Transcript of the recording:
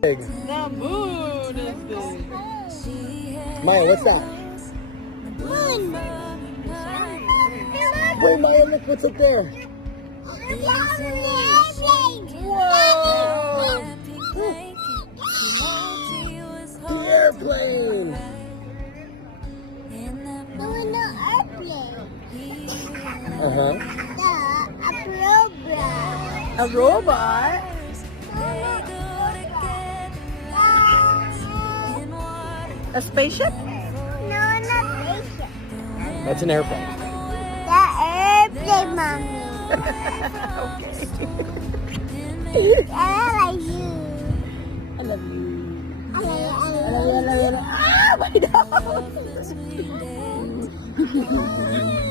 Big. The moon is big. Maya, what's that? Moon. Wait, Maya, look what's up there. Whoa! The airplane. Uh-huh. A robot? A spaceship? No, not spaceship. That's an airplane. The airplane, mommy. Okay. I like you. I love you. I love you. I love you. I love you. Ah, my dog!